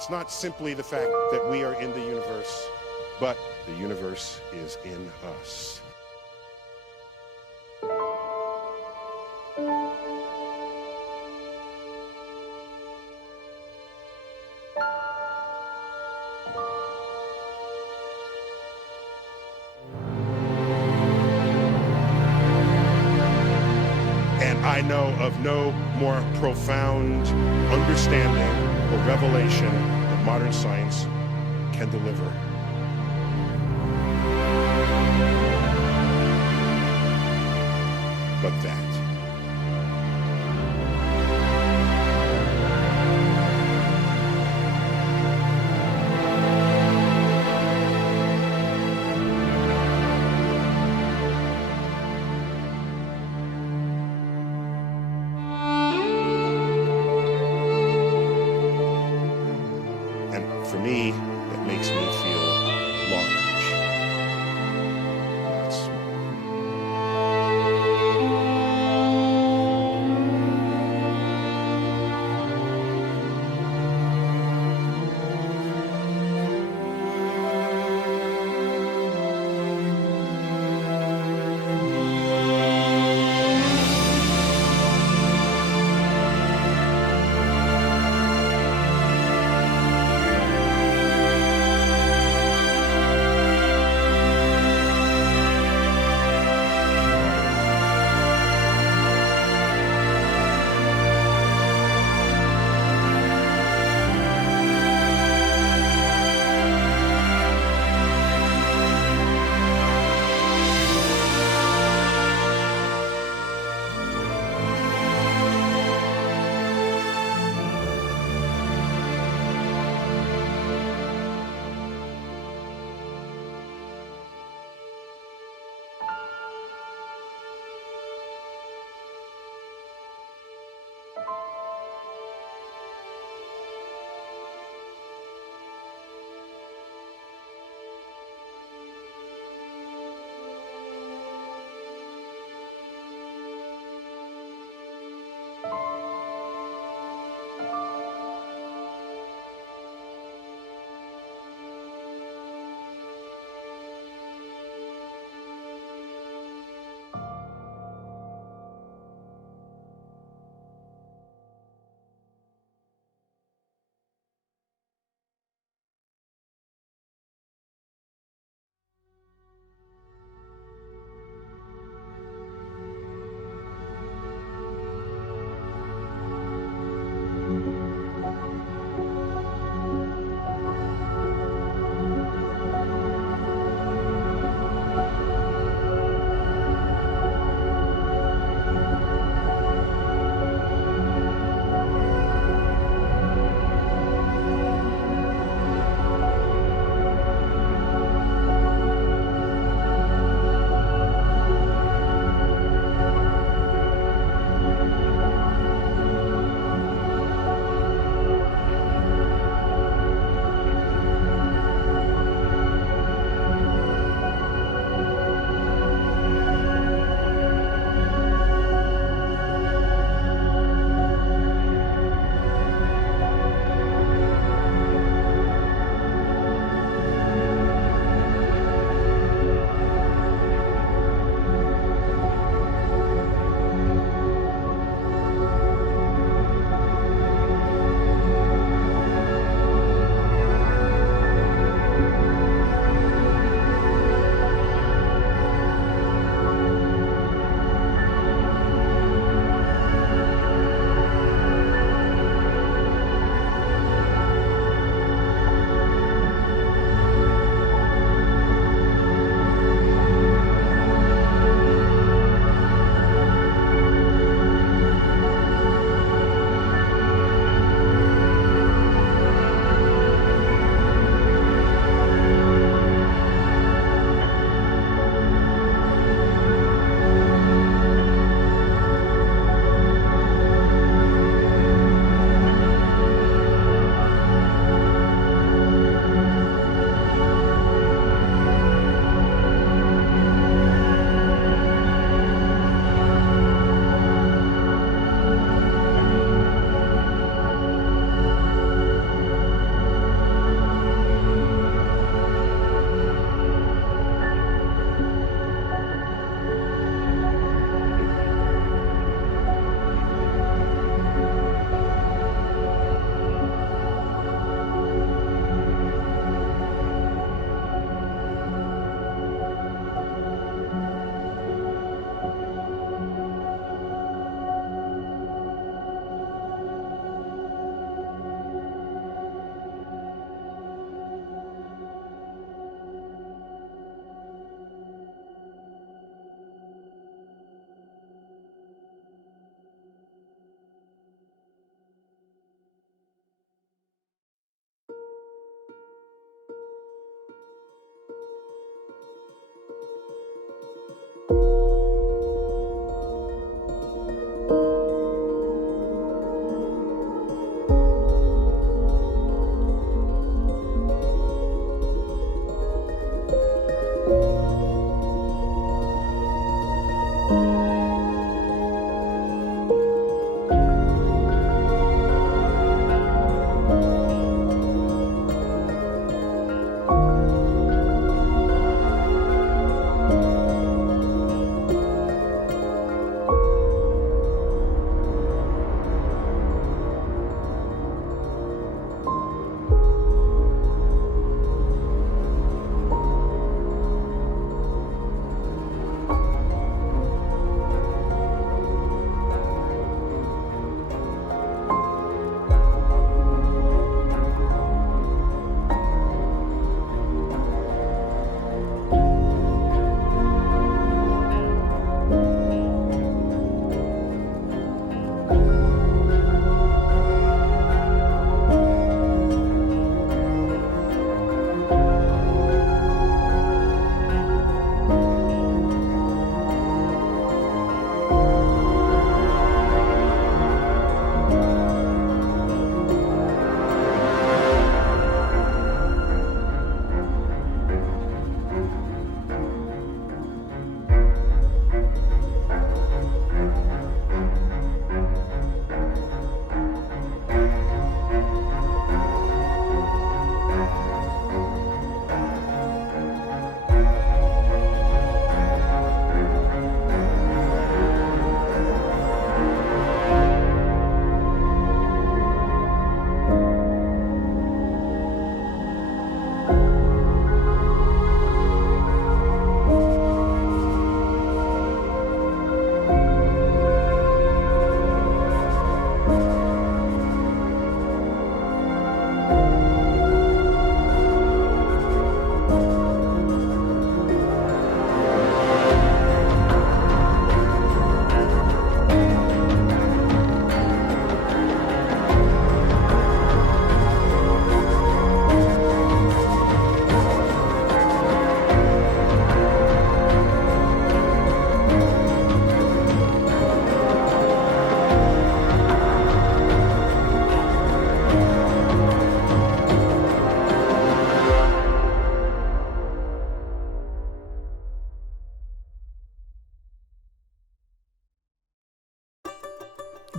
It's not simply the fact that we are in the universe, but the universe is in us. And I know of no more profound understanding or revelation that modern science can deliver. But that. And for me, that makes me feel large, not small.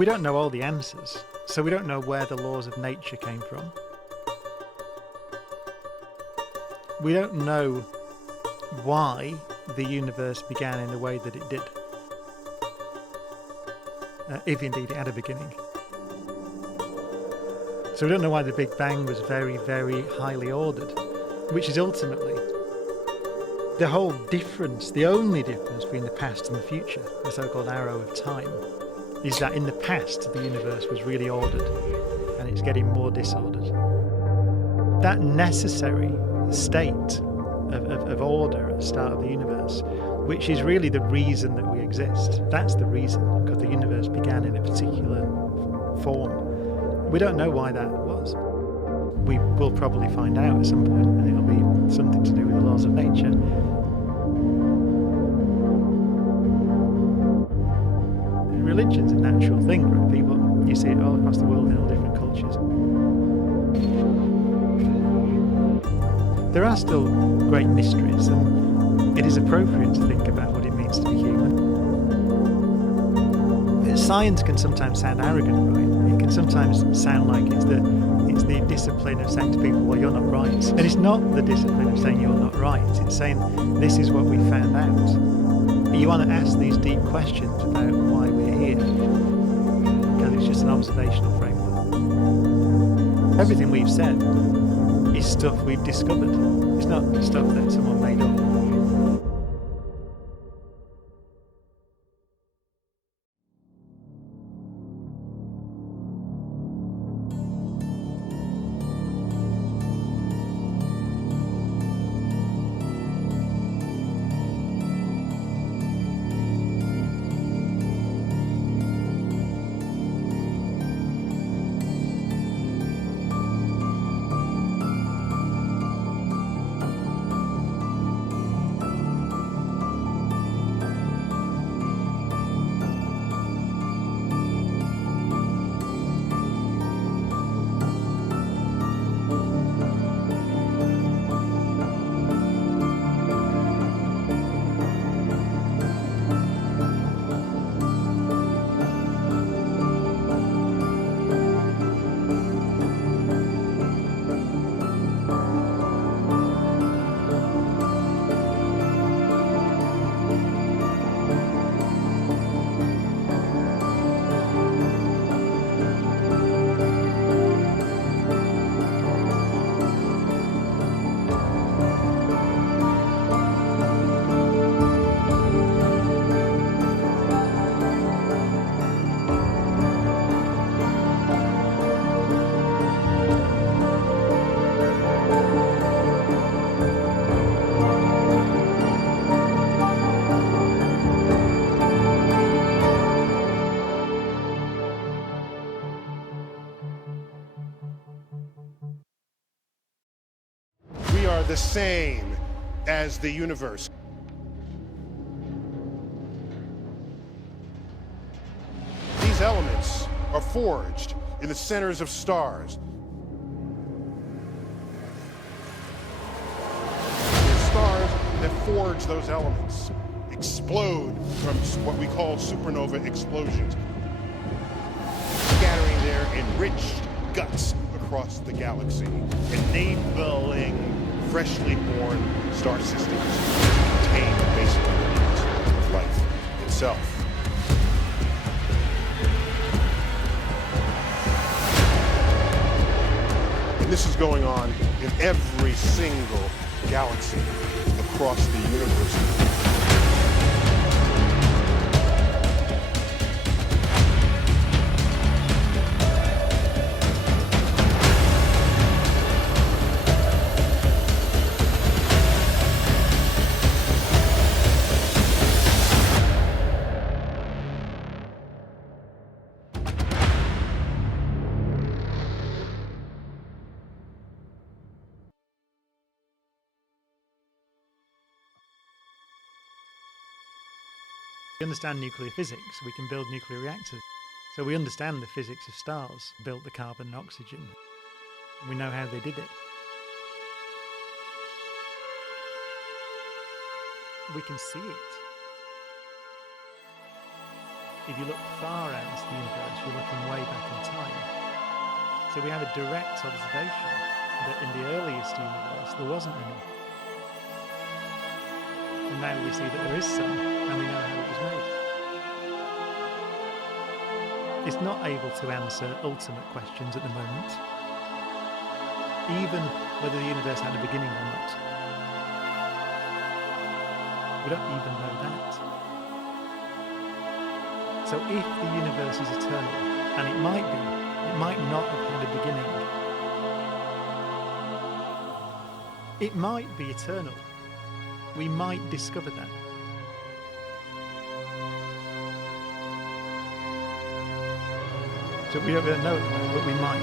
We don't know all the answers, so we don't know where the laws of nature came from. We don't know why the universe began in the way that it did, if indeed it had a beginning. So we don't know why the Big Bang was very, very highly ordered, which is ultimately the whole difference, the only difference between the past and the future, the so-called arrow of time, is that in the past the universe was really ordered and it's getting more disordered. That necessary state of order at the start of the universe, which is really the reason that we exist, that's the reason, because the universe began in a particular form. We don't know why that was. We will probably find out at some point, and it'll be something to do with the laws of nature. Religion's a natural thing, right? People, you see it all across the world in all different cultures. There are still great mysteries, and it is appropriate to think about what it means to be human. Science can sometimes sound arrogant, right? It can sometimes sound like it's the discipline of saying to people, well, you're not right. And it's not the discipline of saying you're not right. It's saying this is what we found out. You want to ask these deep questions about why we're here, because it's just an observational framework. Everything we've said is stuff we've discovered. It's not stuff that someone made up. We are the same as the universe. These elements are forged in the centers of stars. The stars that forge those elements explode from what we call supernova explosions, scattering their enriched guts across the galaxy, enabling freshly born star systems to contain the basic ingredients of life itself. And this is going on in every single galaxy across the universe. We understand nuclear physics, we can build nuclear reactors. So we understand the physics of stars, built the carbon and oxygen. We know how they did it. We can see it. if you look far out into the universe, you're looking way back in time. So we have a direct observation that in the earliest universe there wasn't any. And now we see that there is some, and we know how it was made. It's not able to answer ultimate questions at the moment, even whether the universe had a beginning or not. We don't even know that. So if the universe is eternal, and it might be, it might not have had a beginning. It might be eternal. We might discover that. So we don't really know at the moment, but we might.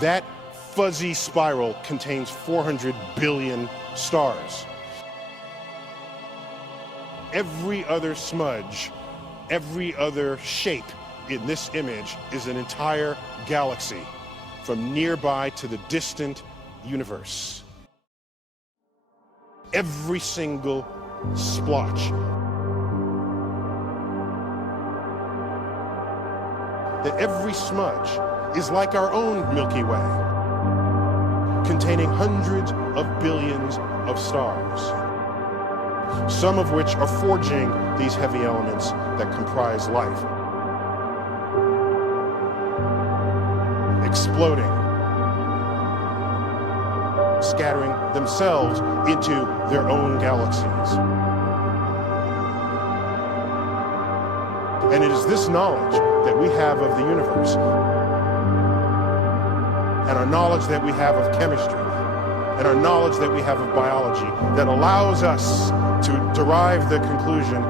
That fuzzy spiral contains 400 billion stars. Every other smudge, every other shape in this image is an entire galaxy, from nearby to the distant universe. Every single splotch. That every smudge is like our own Milky Way, containing hundreds of billions of stars, some of which are forging these heavy elements that comprise life, exploding, scattering themselves into their own galaxies. And it is this knowledge that we have of the universe, and our knowledge that we have of chemistry, and our knowledge that we have of biology, that allows us to derive the conclusion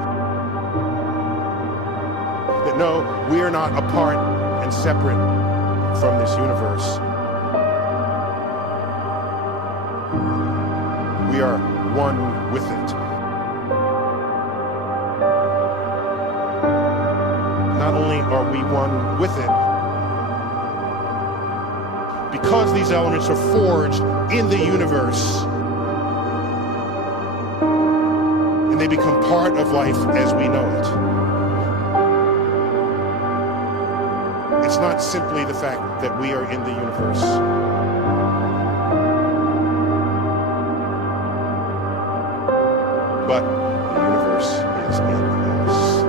that no, we are not apart and separate from this universe. We are one with it. Not only are we one with it, because these elements are forged in the universe, and they become part of life as we know it. It's not simply the fact that we are in the universe, but the universe is in us.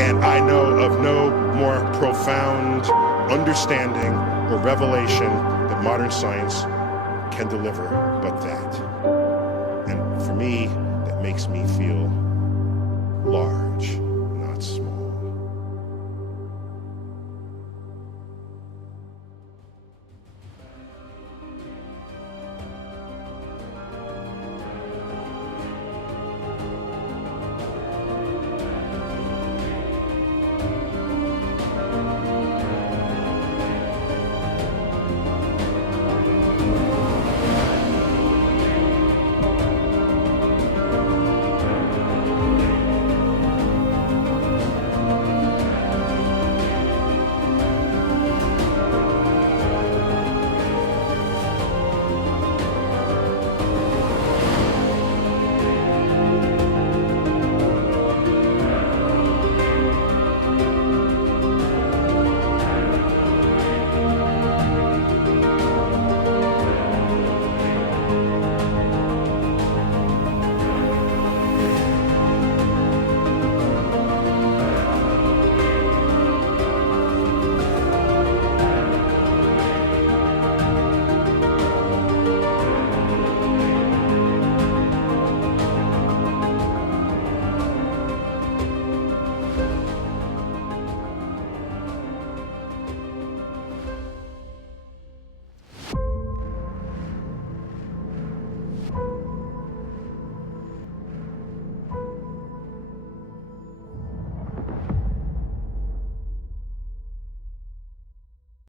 And I know of no more profound understanding or revelation that modern science can deliver but that. And for me, that makes me feel